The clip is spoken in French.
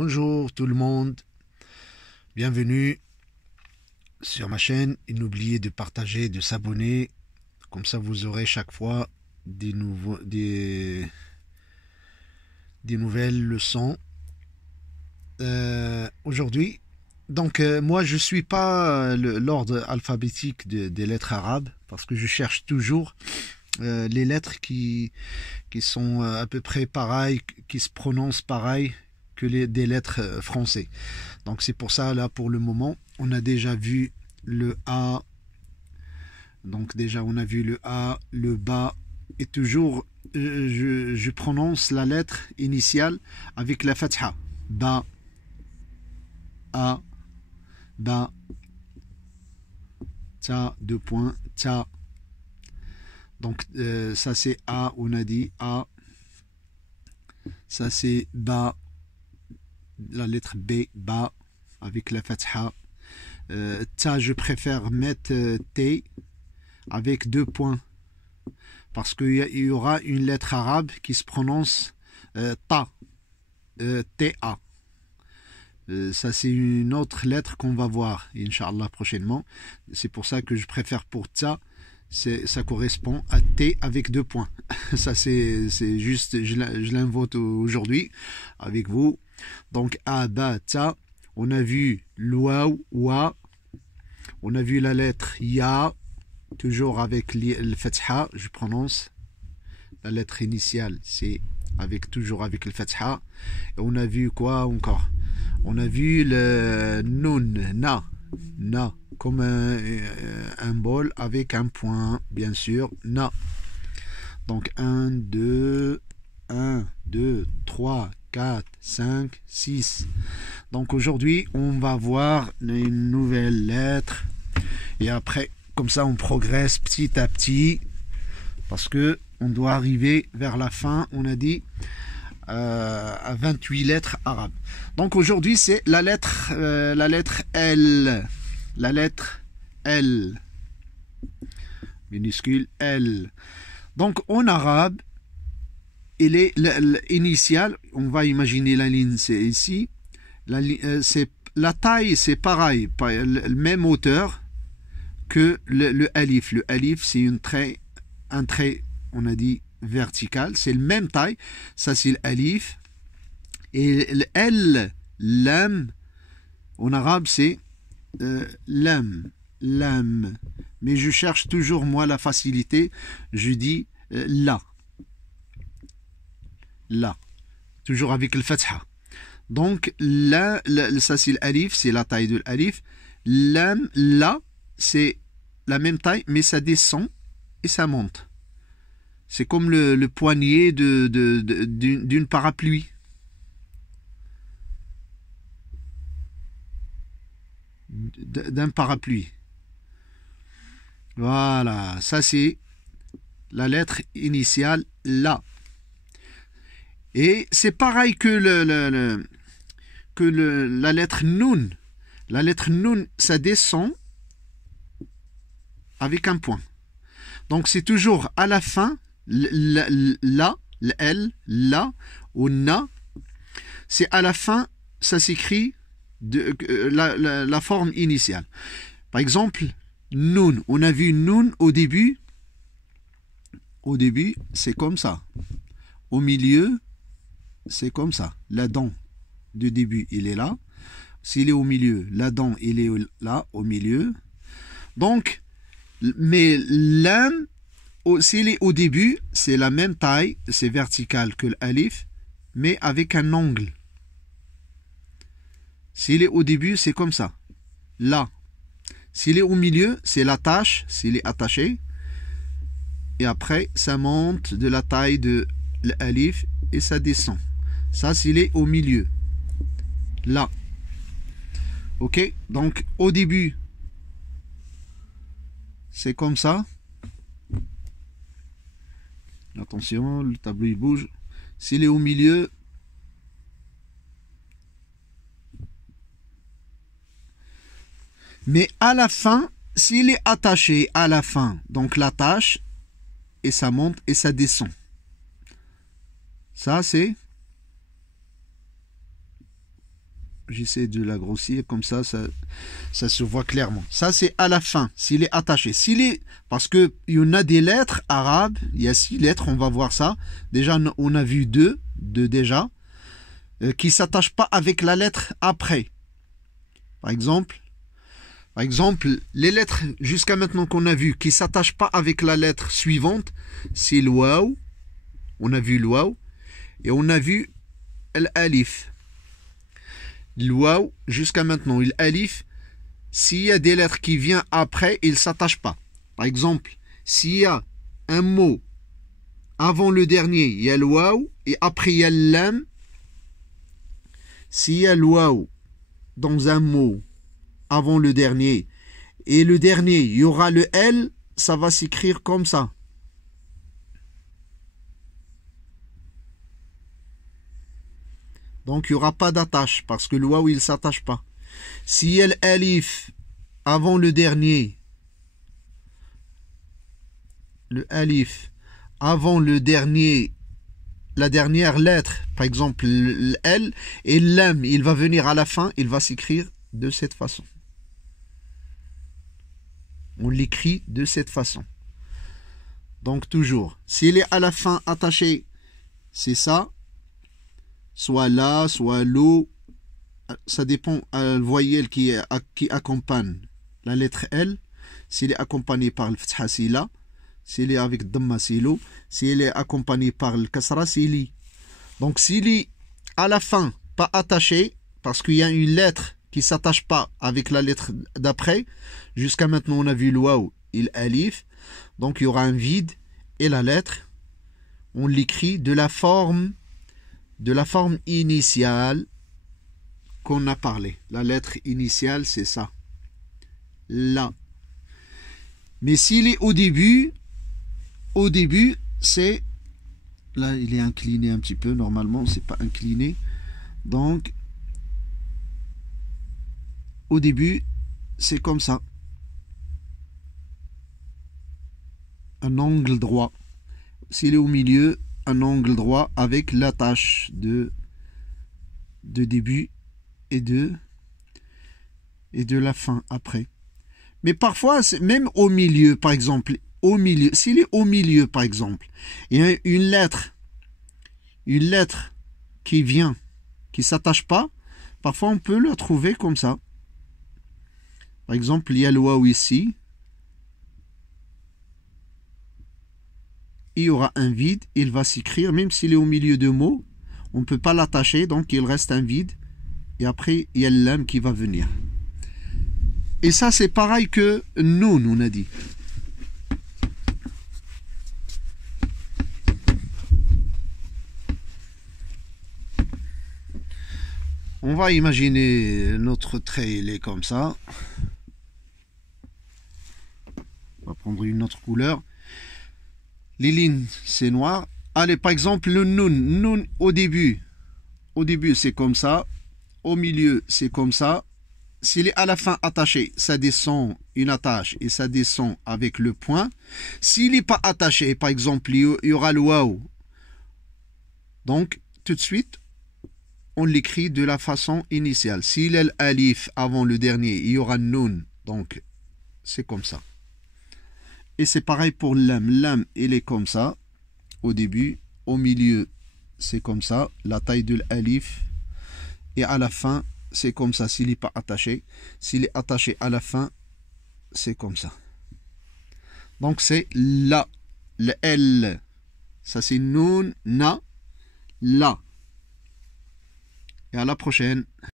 Bonjour tout le monde, bienvenue sur ma chaîne et n'oubliez de partager, de s'abonner, comme ça vous aurez chaque fois des nouvelles leçons. Aujourd'hui, moi je suis pas l'ordre alphabétique des lettres arabes parce que je cherche toujours les lettres qui sont à peu près pareilles, qui se prononcent pareil que des lettres français. Donc c'est pour ça, là, pour le moment, on a déjà vu le A. Donc déjà, on a vu le A, le Ba. Et toujours, je prononce la lettre initiale avec la fatha. Ba, A, Ba, Ta, deux points, Ta. Donc ça c'est A, on a dit A. Ça c'est Ba, la lettre B, Ba, avec la fatha. Ta, je préfère mettre T avec deux points. Parce qu'il y aura une lettre arabe qui se prononce Ta, T-A. Ça, c'est une autre lettre qu'on va voir, Inch'Allah, prochainement. C'est pour ça que je préfère pour Ta, ça correspond à T avec deux points. Ça, c'est juste, je l'invente aujourd'hui avec vous. Donc, A, Ba, Ta. On a vu l'Ouaou, Wa. On a vu la lettre Ya, toujours avec le Fatha. Je prononce la lettre initiale, c'est toujours avec le Fatha. Et on a vu quoi encore? On a vu le Nun, Na, comme un bol avec un point, bien sûr, Na. Donc 1, 2, 3, 4, 5, 6. Donc aujourd'hui, on va voir une nouvelle lettre. Et après, comme ça, on progresse petit à petit. Parce que on doit arriver vers la fin, on a dit, à 28 lettres arabes. Donc aujourd'hui, c'est la lettre L. La lettre L. Minuscule L. Donc en arabe, il est l'initiale, on va imaginer la ligne, c'est ici. La taille, c'est pareil, le même hauteur que le alif. Le alif, c'est un trait, on a dit, vertical. C'est le même taille. Ça, c'est l'alif. Et le L, lam, en arabe, c'est lam. Mais je cherche toujours, moi, la facilité. Je dis la. Toujours avec le fatha. Donc, là, ça, c'est l'alif. C'est la taille de l'alif. Lam, la, c'est la même taille, mais ça descend et ça monte. C'est comme le poignet d'une parapluie. D'un parapluie. Voilà, ça c'est la lettre initiale, La. Et c'est pareil que la lettre Nun. La lettre Nun, ça descend avec un point. Donc c'est toujours à la fin, la, le L, la, ou na. C'est à la fin, ça s'écrit la forme initiale. Par exemple, Nun. On a vu Nun au début. Au début, c'est comme ça. Au milieu, c'est comme ça. La dent du début, il est là. S'il est au milieu, la dent, il est là, au milieu. Donc, mais l'âme, s'il est au début, c'est la même taille, c'est vertical que l'alif, mais avec un angle. S'il est au début, c'est comme ça. Là. S'il est au milieu, c'est l'attache, s'il est attaché. Et après, ça monte de la taille de l'alif et ça descend. Ça, s'il est au milieu. Là. Ok? Donc, au début, c'est comme ça. Attention, le tableau il bouge. S'il est au milieu, mais à la fin, s'il est attaché à la fin, donc l'attache, et ça monte et ça descend. Ça, c'est J'essaie de l'agrossir, comme ça se voit clairement. Ça, c'est à la fin, s'il est attaché. Parce qu'il y en a des lettres arabes, il y a 6 lettres, on va voir ça. Déjà, on a vu deux déjà, qui ne s'attachent pas avec la lettre après. Par exemple, les lettres jusqu'à maintenant qu'on a vu, qui ne s'attachent pas avec la lettre suivante, c'est le waw. On a vu le waw. Et on a vu l'alif. Le waw, jusqu'à maintenant, l'alif, s'il y a des lettres qui viennent après, il ne s'attache pas. Par exemple, s'il y a un mot avant le dernier, il y a le waw, et après il y a le lam. S'il y a le waw dans un mot avant le dernier, et le dernier, il y aura le L, ça va s'écrire comme ça. Donc, il n'y aura pas d'attache, parce que le waw, il ne s'attache pas. S'il y a l'alif avant le dernier, le alif avant le dernier, la dernière lettre, par exemple, le L, et l'am, il va venir à la fin, il va s'écrire de cette façon. On l'écrit de cette façon. Donc, toujours, s'il est à la fin attaché, c'est ça. Soit là, soit l'eau, ça dépend la voyelle qui accompagne la lettre L. S'il est accompagné par le fatha, c'est là. S'il est avec dhamma, c'est l'eau. S'il est accompagné par le kasra, c'est li. Donc s'il est à la fin pas attaché, parce qu'il y a une lettre qui ne s'attache pas avec la lettre d'après, jusqu'à maintenant on a vu le waw et l'alif, donc il y aura un vide, et la lettre, on l'écrit de la forme initiale qu'on a parlé. La lettre initiale, c'est ça. Là. Mais s'il est au début, c'est... Là, il est incliné un petit peu. Normalement, c'est pas incliné. Donc, au début, c'est comme ça. Un angle droit. S'il est au milieu, un angle droit avec l'attache de début et de la fin après. Mais parfois, même au milieu, par exemple, s'il est au milieu, par exemple, il y a une lettre qui vient, qui s'attache pas, parfois on peut la trouver comme ça. Par exemple, il y a le waw ici. Il y aura un vide, il va s'écrire, même s'il est au milieu de mots, on ne peut pas l'attacher, donc il reste un vide. Et après, il y a le lam qui va venir. Et ça, c'est pareil que noun, on a dit. On va imaginer notre trait, il est comme ça. On va prendre une autre couleur. Les lignes, c'est noir. Allez, par exemple, le noun. Noun, au début, c'est comme ça. Au milieu, c'est comme ça. S'il est à la fin attaché, ça descend une attache et ça descend avec le point. S'il n'est pas attaché, par exemple, il y aura le waw. Donc, tout de suite, on l'écrit de la façon initiale. S'il y a l'alif avant le dernier, il y aura noun. Donc, c'est comme ça. Et c'est pareil pour l'am. L'am, il est comme ça. Au début, au milieu, c'est comme ça. La taille de l'alif. Et à la fin, c'est comme ça. S'il n'est pas attaché. S'il est attaché à la fin, c'est comme ça. Donc c'est la. Le L. Ça c'est noun, na, la. Et à la prochaine.